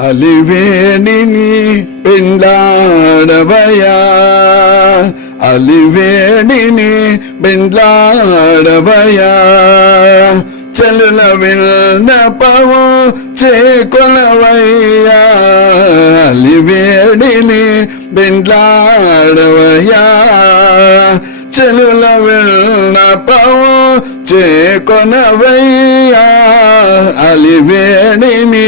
అలివేణిని పెండ్లాడవయా, అలివేణిని పెండ్లాడవయా, చలుల విన్నపము చేకొనవయ్యా, అలివేణిని పెండ్లాడవయా, చలుల విన్నపము చేకొనవయ్యా, అలివేణిని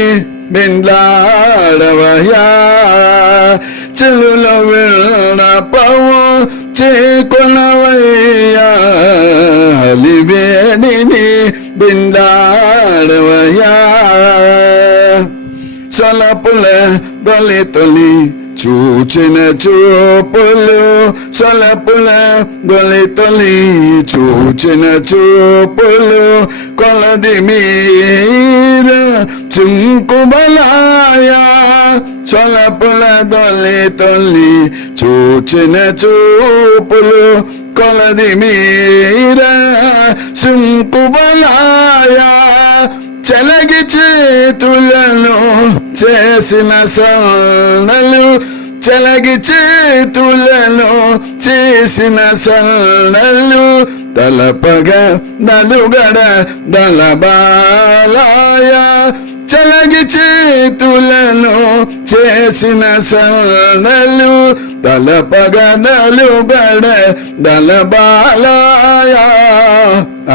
పెండ్లాడవయా, చెలుల విన్నపము చేకొనవయ్యా, అలివేణిని పెండ్లాడవయా, సొలపుల తొలి తొలి చూచిన చూపులు, సొలపుల తొలి తొలి చూచిన చూపులు, కొలది మీర చుంకుబలాయా, సొలపుల తొలి తొలి చూచిన చూపులు, కొలది మీర చుంకుబలాయా, చెలగి చేతులను చేసిన సన్నలు, చెలగి చేతులను చేసిన సన్నలు, తలపగ నలుగడ దళబాలాయ, చెలగి చేతులను చేసిన సన్నలు, తలపగ నలుగడ దళబాలాయ,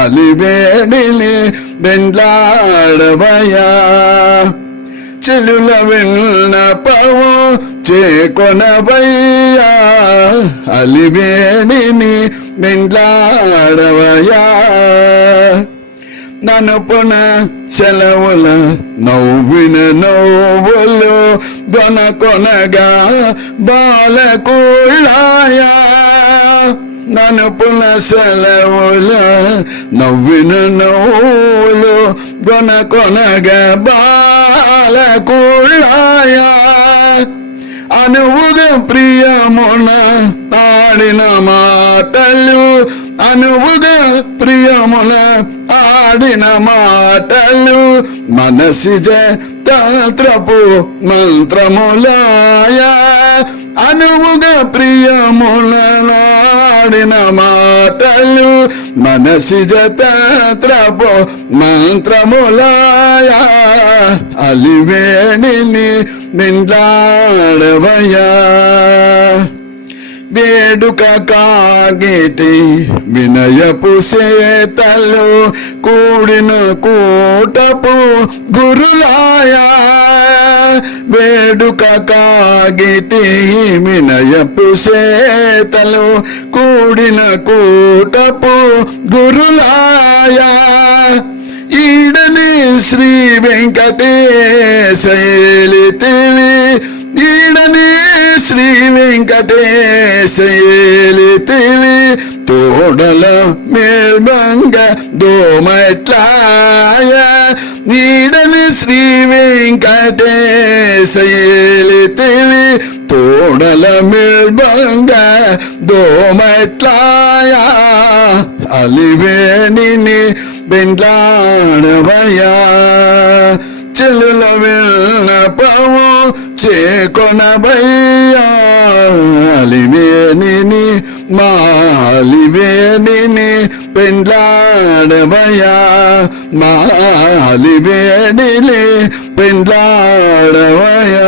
అలివేణిని పెండ్లాడవయా, చెలుల విన్నపము చేకొనవయ్యా, అలివేణిని పెండ్లాడవయా, ననుపున సెలవుల నవ్విన నవ్వులు, గొనకొనగా బాలకుళ్ళాయా, ననుపున సెలవుల నవ్విన నవ్వులు, గొనకొనగా బాలకుళ్ళాయా, అనువుగా ప్రియమున ఆడిన మాటలు, అనువుగా ప్రియమున ఆడిన మాటలు, మనసిజ తంత్రపు మంత్రములాయా, అనువుగా ప్రియమున ఆడిన మాటలు, మనసిజ తంత్రపు మంత్రములాయా, అలివేణిని పెండ్లాడవయా, వేడుక కాగిటి వినయపు సేతలు, కూడిన కూటపు గురులాయా, వేడుక కాగిటి వినయపు సేతలు, కూడిన కూటపు గురులాయా, ఈడని శ్రీ వెంకటేశలితివి, ఈడని శ్రీ వెంకటేశలితివి, తోడల మేల్బంగ దోమట్లాయ, ఈడని శ్రీ వెంకటేశలితివి, తోడల మేల్బంగ దోమట్లాయ, అలివేణిని పెండ్లాడవయా, చెలుల విన్నపము చేకొనవయ్యా, అలివేణిని మాలివేణిని పెండ్లాడవయా, మాలివేణిని పెండ్లాడవయా.